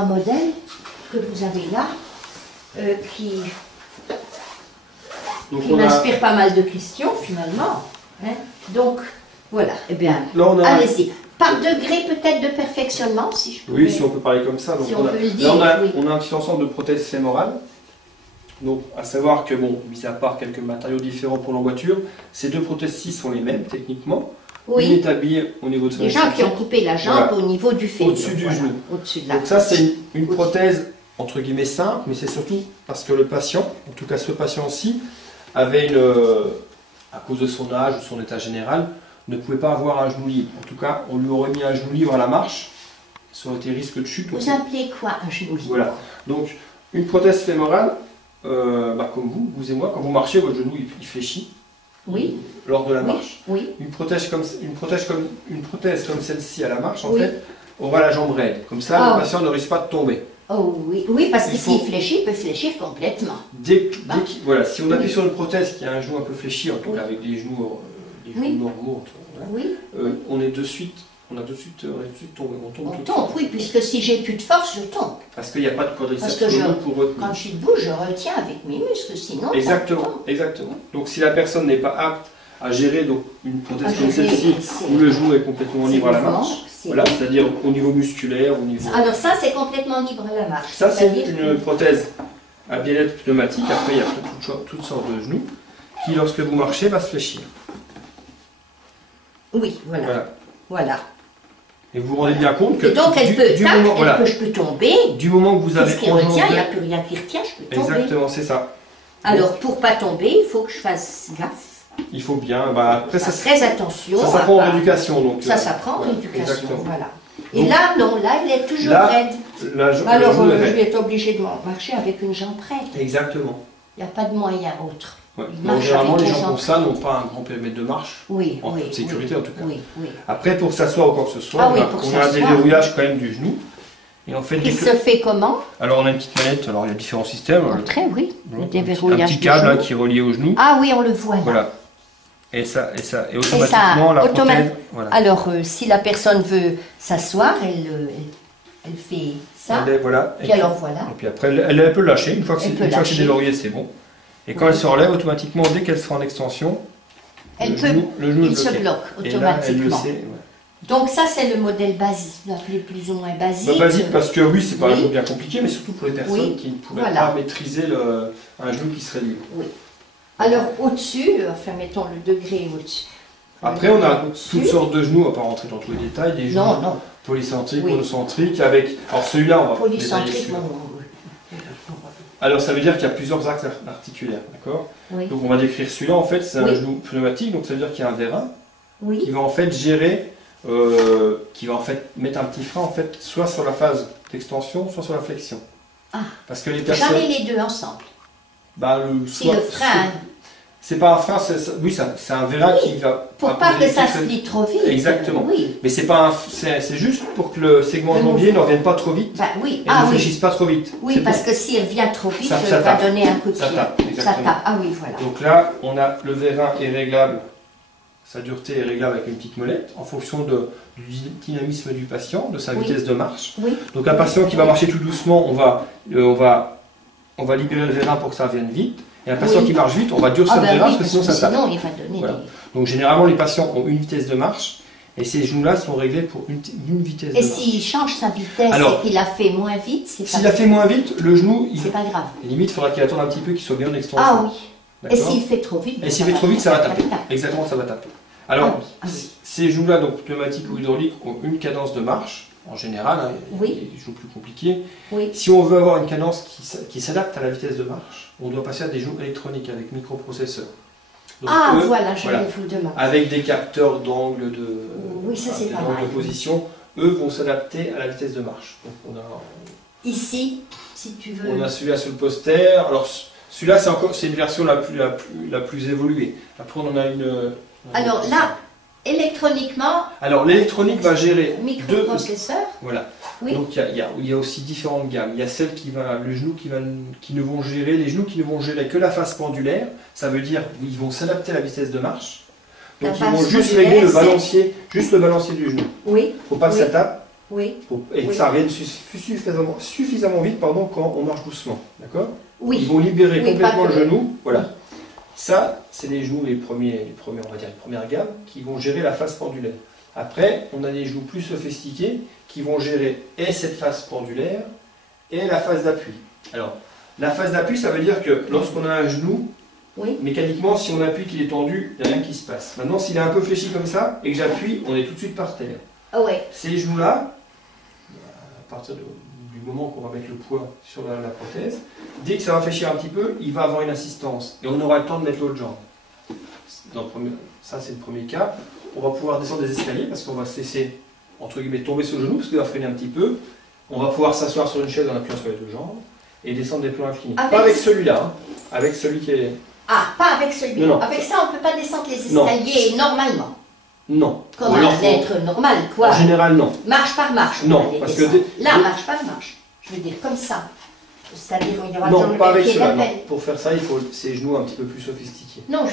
un modèle que vous avez là, qui m'inspire pas mal de questions finalement. Hein. Donc, voilà, eh bien, allez-y. Par degré peut-être de perfectionnement, si je peux. Oui, si on peut parler comme ça. Donc si on peut le dire, on a un petit ensemble de prothèses fémorales. Donc, à savoir que, bon, mis à part quelques matériaux différents pour l'emboîture, ces deux prothèses-ci sont les mêmes techniquement. Oui. Une est habillée au niveau de son les gens qui ont coupé la jambe voilà. au niveau du fémur. Au-dessus du genou. Au-dessus de là. Donc ça, c'est une prothèse entre guillemets simple, mais c'est surtout parce que le patient, en tout cas ce patient-ci, avait à cause de son âge ou son état général, ne pouvait pas avoir un genou libre. En tout cas, on lui aurait mis un genou libre à la marche, ça aurait été risque de chute. Vous appelez quoi un genou libre? Voilà. Donc, une prothèse fémorale, comme vous et moi, quand vous marchez, votre genou il fléchit. Oui. Lors de la marche. Oui. Une prothèse comme celle-ci à la marche, en fait, aura la jambe raide. Comme ça, le patient ne risque pas de tomber. Oh oui, oui, parce que s'il fléchit, il peut fléchir complètement. Voilà, si on appuie sur une prothèse qui a un genou un peu fléchi, en tout cas avec des genoux normaux, on a de suite tombé. On tombe, oui, puisque si j'ai plus de force, je tombe. Parce qu'il n'y a pas de quadriceps pour retenir. Quand je suis debout, je retiens avec mes muscles, sinon. Exactement. Donc si la personne n'est pas apte à gérer donc, une prothèse comme celle-ci, où le genou est complètement libre à la marche, voilà, c'est-à-dire au niveau musculaire, au niveau. Alors ça, c'est complètement libre à la marche. Ça, c'est une prothèse à biellette pneumatique. Après, il y a toutes sortes de genoux qui, lorsque vous marchez, va se fléchir. Oui, voilà. Et vous vous rendez bien compte que donc je peux tomber. Du moment que vous avez il n'y a plus rien qui retient, je peux tomber. Exactement, c'est ça. Alors pour pas tomber, il faut que je fasse gaffe. Il faut bien. Après, très attention. Ça s'apprend en éducation, donc. Ça s'apprend en éducation, voilà. Et donc, là, non, là, il est toujours raide. Alors, je vais être obligé de marcher avec une jambe raide. Exactement. Il n'y a pas de moyen autre. Donc, généralement, les gens pour ça n'ont pas un grand périmètre de marche. En toute sécurité, en tout cas. Après, pour s'asseoir ou quoi que ce soit, on a un déverrouillage quand même du genou. Et on fait il se fait comment? Alors, on a une petite manette, alors il y a différents systèmes. Le déverrouillage. Un petit câble qui est relié au genou. Ah oui, on le voit là. Voilà. Et automatiquement, la prothèse... Voilà. Alors, si la personne veut s'asseoir, elle fait ça. Puis alors voilà. Et puis après, elle peut lâcher. Une fois que c'est déverrouillé, c'est bon. Et quand elle se relève, automatiquement, dès qu'elle sera en extension, il se bloque automatiquement. Donc ça, c'est le modèle basique, plus ou moins basique. Basique parce que oui, c'est pas bien compliqué, mais surtout pour les personnes qui ne pourraient pas maîtriser un genou qui serait libre. Oui. Alors au-dessus, enfin mettons le degré au-dessus. Après, on a toutes sortes de genoux, on va pas rentrer dans tous les détails, des genoux polycentriques, monocentriques, avec... Alors celui-là, on va détailler celui-là. Alors ça veut dire qu'il y a plusieurs axes articulaires, d'accord? Donc on va décrire celui-là, en fait, c'est un genou pneumatique, donc ça veut dire qu'il y a un vérin qui va en fait gérer, qui va en fait mettre un petit frein, en fait, soit sur la phase d'extension, soit sur la flexion. Parce que les personnes... Jamais les deux ensemble. Si le frein... C'est pas un frein, c'est un vérin qui va... Pour pas que ça se plie trop vite. Exactement. Mais c'est pas c'est juste pour que le segment jambier ne revienne pas trop vite. Et ne fléchisse pas trop vite. Oui, parce que si elle vient trop vite, elle va donner un coup de pied. Ça tape. Ah oui, voilà. Donc là, on a le vérin est réglable, sa dureté est réglable avec une petite molette en fonction du dynamisme du patient, de sa vitesse de marche. Donc un patient qui va marcher tout doucement, on va libérer le vérin pour que ça vienne vite. Et un patient qui marche vite, on va durcir le vérin parce que sinon ça tape. Il va donner Donc généralement les patients ont une vitesse de marche et ces genoux-là sont réglés pour une vitesse de marche. Et s'il change sa vitesse et qu'il a fait moins vite, c'est pas grave. S'il a fait moins vite, le genou, c'est pas grave. Limite, il faudra qu'il attende un petit peu qu'il soit bien en extension. Ah oui. Et s'il fait trop vite, ça va taper. Exactement, ça va taper. Alors, ces genoux-là, donc pneumatiques ou hydrauliques, ont une cadence de marche. En général, il y a des genoux plus compliqués. Si on veut avoir une cadence qui s'adapte à la vitesse de marche, on doit passer à des genoux électroniques avec microprocesseurs. Donc, voilà, je vais vous le demander. Avec des capteurs d'angle de position, eux vont s'adapter à la vitesse de marche. Donc, ici, si tu veux. On a celui-là sur le poster. Alors celui-là, c'est une version la plus évoluée. Après, on en a une. Alors là. Électroniquement. Alors l'électronique va gérer microprocesseur. Voilà. Donc il y a aussi différentes gammes. Il y a celles qui ne vont gérer les genoux qui ne vont gérer que la phase pendulaire. Ça veut dire ils vont s'adapter à la vitesse de marche. Donc ils vont juste régler le balancier du genou. Oui. Faut pas que ça tape. Et que ça revienne suffisamment vite quand on marche doucement. D'accord? Oui. Ils vont libérer complètement le genou. Voilà. Ça, c'est les genoux, les premiers, on va dire, les premières gammes, qui vont gérer la face pendulaire. Après, on a des genoux plus sophistiqués qui vont gérer et cette face pendulaire et la phase d'appui. Alors, la phase d'appui, ça veut dire que lorsqu'on a un genou, mécaniquement, si on appuie qu'il est tendu, il n'y a rien qui se passe. Maintenant, s'il est un peu fléchi comme ça et que j'appuie, on est tout de suite par terre. Ces genoux-là, à partir du moment qu'on va mettre le poids sur la prothèse, dès que ça va fléchir un petit peu, il va avoir une assistance et on aura le temps de mettre l'autre jambe. Ça, c'est le premier cas. On va pouvoir descendre des escaliers parce qu'on va se laisser, entre guillemets, tomber sur le genou parce qu'il va freiner un petit peu. On va pouvoir s'asseoir sur une chaise en appuyant sur les deux jambes et descendre des plans infinis. Pas avec celui-là, hein, avec celui qui est... Ah, pas avec celui-là. Avec ça, on ne peut pas descendre les escaliers normalement. Non. Comme un être normal, quoi. En général, non. Marche par marche. Non, parce que... Là, marche par marche. Je veux dire, comme ça. C'est-à-dire, il y aura non, pas avec cela. Non. Pour faire ça, il faut ses genoux un petit peu plus sophistiqués. Non,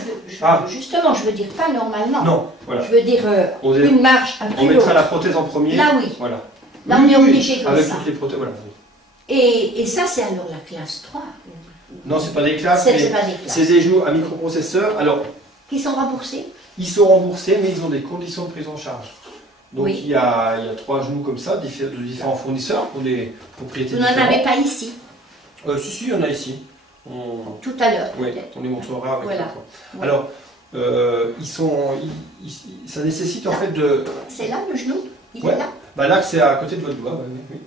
justement, je veux dire pas normalement. Non, voilà. Je veux dire une marche après on mettra la prothèse en premier. Là, oui. Voilà. Là, on est obligé comme avec ça. Avec toutes les prothèses, voilà. Et ça, c'est alors la classe 3. Non, c'est pas des classes, c'est des genoux à microprocesseur. Alors, qui sont remboursés? Ils sont remboursés, mais ils ont des conditions de prise en charge. Donc il y a 3 genoux comme ça, de différents fournisseurs pour des propriétés différentes. Vous n'en avez pas ici? Si, il y en a ici. Tout à l'heure. Oui, on les montrera avec le poids. Alors, ça nécessite en fait de... C'est là le genou? Il est là? L'axe c'est à côté de votre doigt. Oui.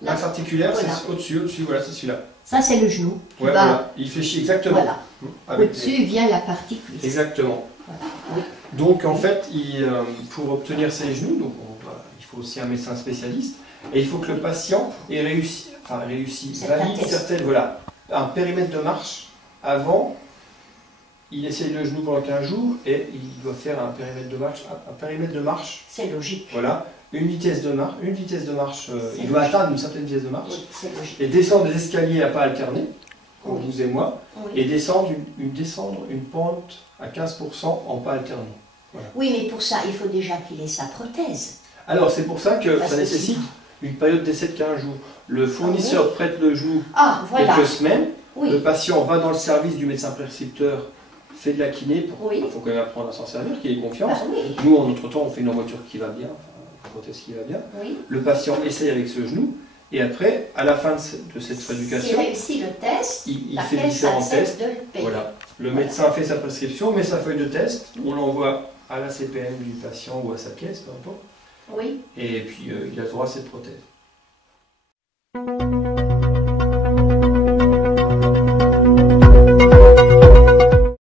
L'axe articulaire, c'est au-dessus, voilà, c'est celui-là. Ça, c'est le genou. Voilà. Il fléchit exactement. Voilà. Au-dessus vient la partie cuisse. Exactement. Voilà. Donc, en fait, pour obtenir ces genoux, il faut aussi un médecin spécialiste. Et il faut que le patient ait valide certaines, un périmètre de marche avant. Il essaye le genou pendant 15 jours et il doit faire un périmètre de marche. C'est logique. Voilà. Une vitesse de marche, il doit atteindre une certaine vitesse de marche. C'est logique. Et descendre des escaliers à pas alternés, comme vous et moi, et descendre une pente à 15% en pas alterné. Voilà. Oui, mais pour ça, il faut déjà qu'il ait sa prothèse. Alors, c'est pour ça que ça nécessite une période d'essai de 15 jours. Le fournisseur prête le genou quelques semaines, le patient va dans le service du médecin prescripteur, fait de la kiné, il faut quand même apprendre à s'en servir, qu'il ait confiance. Nous, en notre temps, on fait une voiture qui va bien, une prothèse qui va bien. Le patient essaye avec ce genou, et après, à la fin de cette rééducation, s'il réussit le test, il fait différents tests. Voilà. Le médecin fait sa prescription, met sa feuille de test, on l'envoie à la CPM du patient ou à sa caisse, peu importe. Et puis il a droit à cette prothèse.